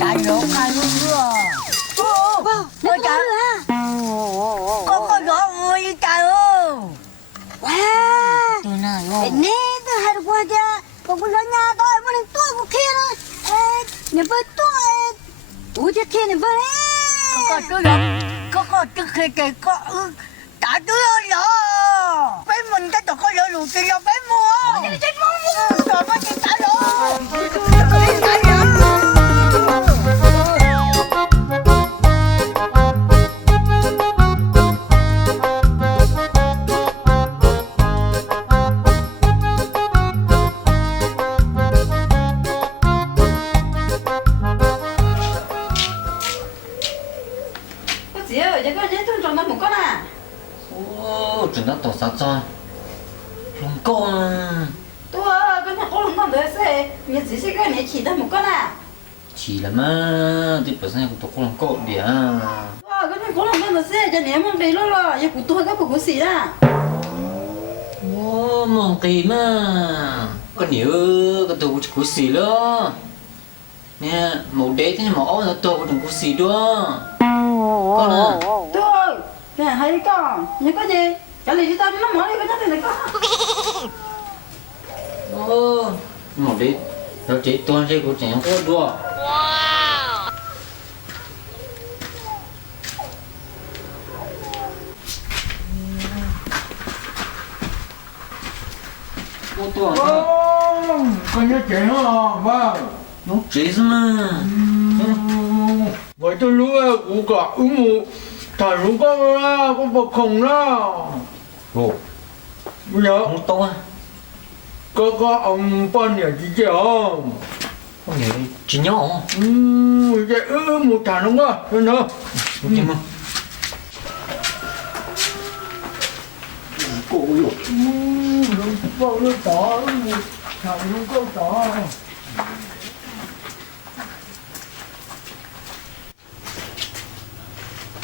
Đại lộ hai luôn nữa. Ôi trời, có gió ơi trời ơi. Wow. Tôi này ơi. Nè, tôi hay được qua cha. Còn con nhà tôi mà nên tôi cũng kia đó. Nè bơi tôi. Ủa cha kia nè bơi. Có chú rồi. Có trước khi kì có trả chú ơi rồi. Bé mình cái tụi có lỡ lụt tiền đâu bé mua. Trời ơi chị trả rồi. Chị ơi, giờ có nhớ tôi trồng nó một con à? Ô, chuyện đó tổ sao cho Chúng con Tôi có nhà có lồng con đấy xe, nhà chị sẽ có nhà chỉ đó một con à? chỉ là mà thì bữa nay cũng tổ con cậu đi à. Có nhà có lồng con đấy xe, cho nên mong đi lo lo, giờ của tôi có của gì đó. Ô, mong kỳ mà có nhiều cái tổ của xì đó nè, một đế thế mà áo nó tổ của của xì đó con à. Tôi, nè hay con, nhà có gì? Trả lời cho tao nó mở đi có nhắc này con. Ô, một đế rồi chị tuần sẽ của chị không có đùa. Ô tuần con nhớ chuyện đó vâng. nó chế mà Vậy tôi lúa của cả mù thằng lúa con ra con bọc khổng ra. ồ Bây giờ không to à có ông con nhà chị chị không? không nhớ chỉ nhỏ Vậy một thằng đúng không? Thế nữa. nhưng mà cổ ơi Bao nhiêu tỏ một thằng lúa con tỏ.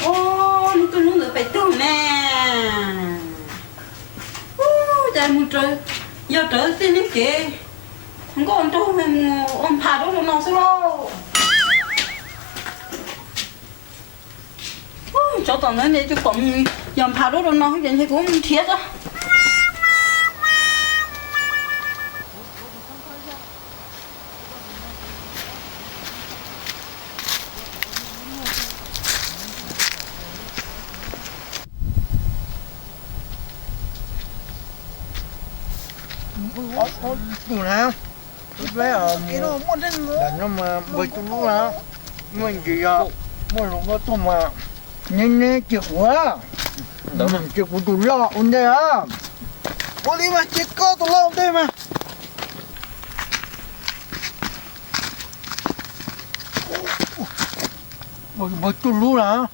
Ô, tôi luôn được phải tương nè. Ô, trời mù trời, giờ trời xin đến kìa. Không có ông trâu ông phá đó nó sao đâu. Cho tao nói này chứ còn dòng phá đó nó hiện thì cũng thiệt á. Tụi nào? Bé đàn nó mà bởi tụi lúc nào mình chỉ một lúc đó tụi mà nên chịu quá đó mình chịu của tụi lo ổn đây à có đi mà chỉ có tụi lo ổn đây mà bởi tụi lúc nào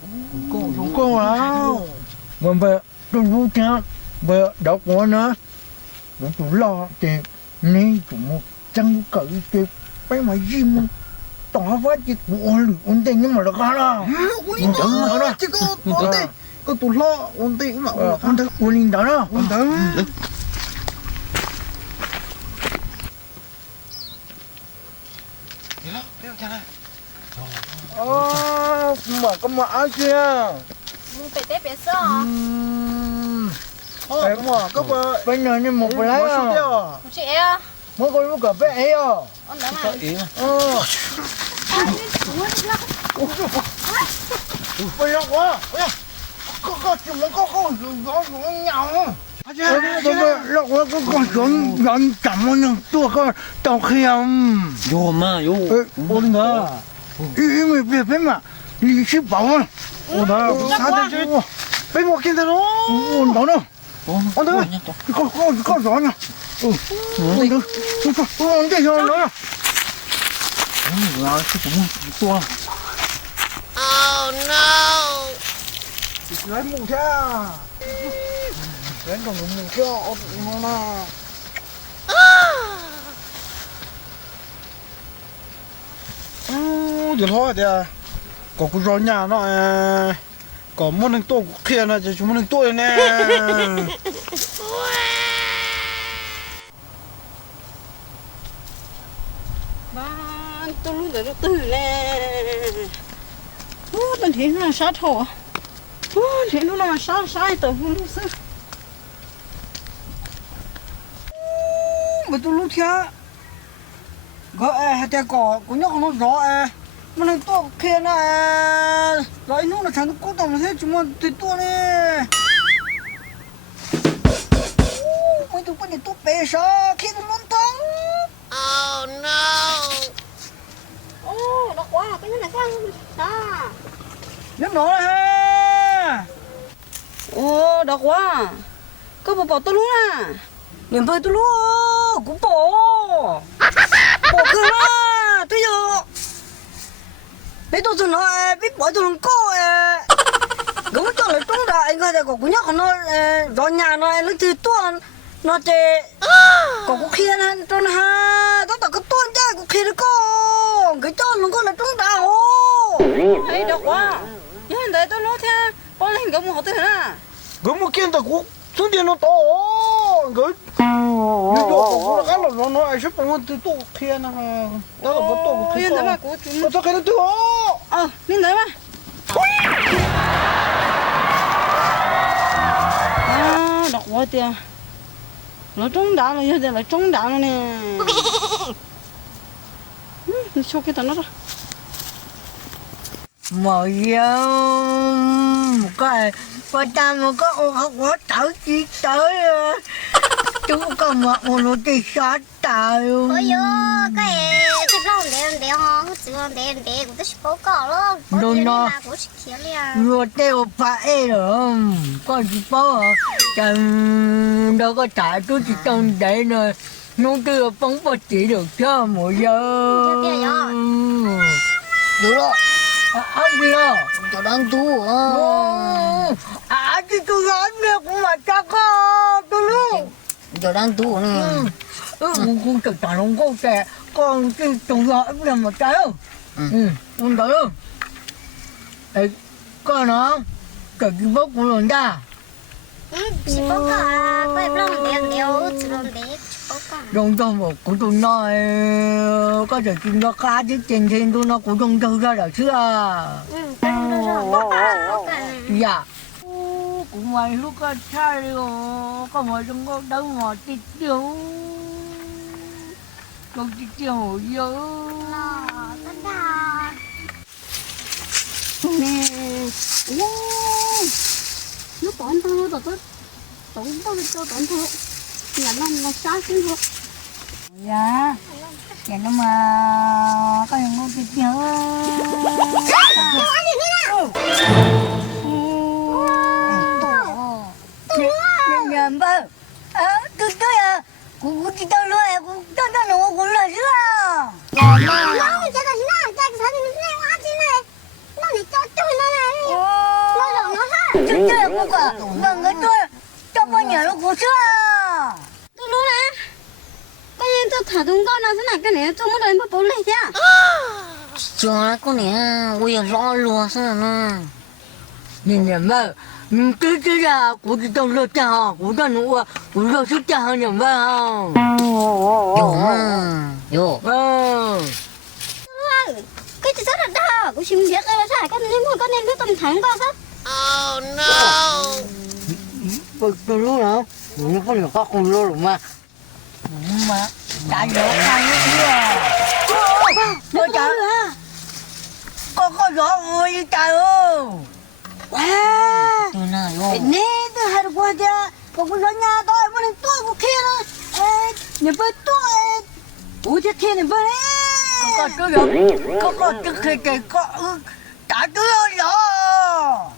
con nào mà bây tụi lúc nha bây đọc quá nữa tụi lo thì nên tụi một chân cỡ thì bé mà gì mà tỏ phát chỉ ổn định nhưng mà được ra đó ổn đó đó chứ có ổn định có tụi lo ổn định mà ổn định đó đó ổn định mà có mà ai kia Muốn phải tép bé sao? cái mà có bên này nên một cái lấy à Chị à? mỗi con lúc cả bé ấy à Con đó mà. bây giờ quá có chuyện có gió nhau lộc có con xuống nhận chậm hơn tua có tàu khiêm vô mà vô ôn đó ý người biết biết mà đi ship bảo à ôn đó sao thế chứ bé một kia đó ôn đó nữa ôn đó có gió nha ôn đó ôn đây rồi nữa rồi cái cũng tua Oh no. lấy mù cha lấy còn mù cho nó giờ thôi thì có cái rau nhà nó có món ăn to kia là chỉ món ăn to nè Ba, tôi luôn để nó từ nè tao thấy nó là sát thổ thấy nó là sai tao không biết sao mà tôi lúc theo gọi hai tay cỏ của nhóc nó rõ mà nó to kia nó rồi nó là thằng cố tao mà thế chúng mình từ to này mấy tụi con này to bé sao khi nó muốn thắng Đọc quá, cái này sao? Đó. nó nói ha đọc quá có bỏ tôi luôn à niệm bơi tôi luôn cũng bỏ cơ mà tôi giờ biết tôi rồi nó biết bỏ tôi luôn cô cũng cho là chúng ta anh coi thấy có nhóc nó rõ nhà nó nó từ tuần nó chơi có kia nó cho nó ha tất cả cái tuần chơi có kia nó có cái cho nó có là chúng ta ô ấy đọc quá nhưng mà để tôi nói theo con lên cái một thứ nữa Gớm một kiên ta cũng xuống tiền nó to gớm như chỗ cái là nó ai sắp nó từ to kia nè đó là có to yên thế mà của chúng nó cái nó to lên đấy mà đọc quá tiền nó trống đá rồi giờ là trống đá rồi nè cho cái tao nó ra mà một cái ta mà có học quá tới chỉ tới chúng có mà nó đi sát tài Ôi dồi, cái để ho, chỉ để cũng thích bố cỏ luôn. Bố kia mà cũng thích kia liền. rồi tiêu phải rồi có gì bao chẳng đâu có trả tôi chỉ trong đấy rồi nó cứ phóng vật chỉ được cho một giờ Đúng rồi. Ăn gì à? Tôi đang tu Thì tôi ăn việc cũng mà chắc tôi luôn. Tôi đang tu nè. Con tự trả lòng con trẻ, con cái trồng gạo em làm một trái không? Con tới không? Ê, con nó, cái bốc của lòng ta. Chỉ bố cỏ, có em lòng đều, chỉ lòng để bố cỏ. Trong trong một của tôi nói, có thể chuyện nó khá chứ trên trên tôi nó cũng trong tư ra được chứ à. Bố cỏ. Dạ. Cũng may lúc có trai rồi, có mà trong có đâu mà tít tiêu. Con tít tiêu hổ dơ. Nè. Nó tổn thương rồi tôi. Tổn thương. Là nó sát xuống thôi. Dạ. Dạ nó mà có những con tít tiêu. Nhầm bơ. Tôi à. Cũng chỉ tao luôn à. Cũng tao nó cũng là chứ à. Nó thì chắc là nó chắc là nó quá chứ này. Nó thì cho tôi nó này. Nó rồi nó ha. Chứ chơi không cả. Mà người tôi cho con nhỏ nó cũng chứ à. Tôi luôn nè. Cái gì tôi thả thùng con nào thế này cái này tôi muốn đợi mà bố lấy chứ. Cho con này ui rõ luôn sao nó Nhìn nhầm bơ. Cứ là cũng chỉ tao lột cha hả. Cũng tao nụ cũng lột sức cha hả nhầm bơ không. Yo Cái gì rất là đau. Cũng chịu biết cái là sao cái này mua con này nó tầm tháng coi sao. Tôi luôn hả? Nó có nhiều các con luôn mà. Mà đã nhớ khăn nữa chứ à. Nó chả có rõ ơi trời ơi. tôi nào yo Nè tôi hay qua kia. Còn con nhà tôi mà nên tôi của kia nữa. Nhà bơi tôi. Ủa thế kia này bơi đấy. Có tôi rồi. Có tôi kia có đã tôi rồi.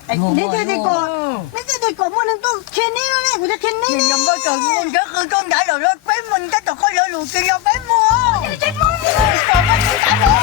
Nè thế có mà nên tôi kia này nữa. Của kia này. Nhưng mà trời con chắc con đã rồi. Bé mình chắc có lỡ lụt kia bé mua. Trời ơi, trời ơi.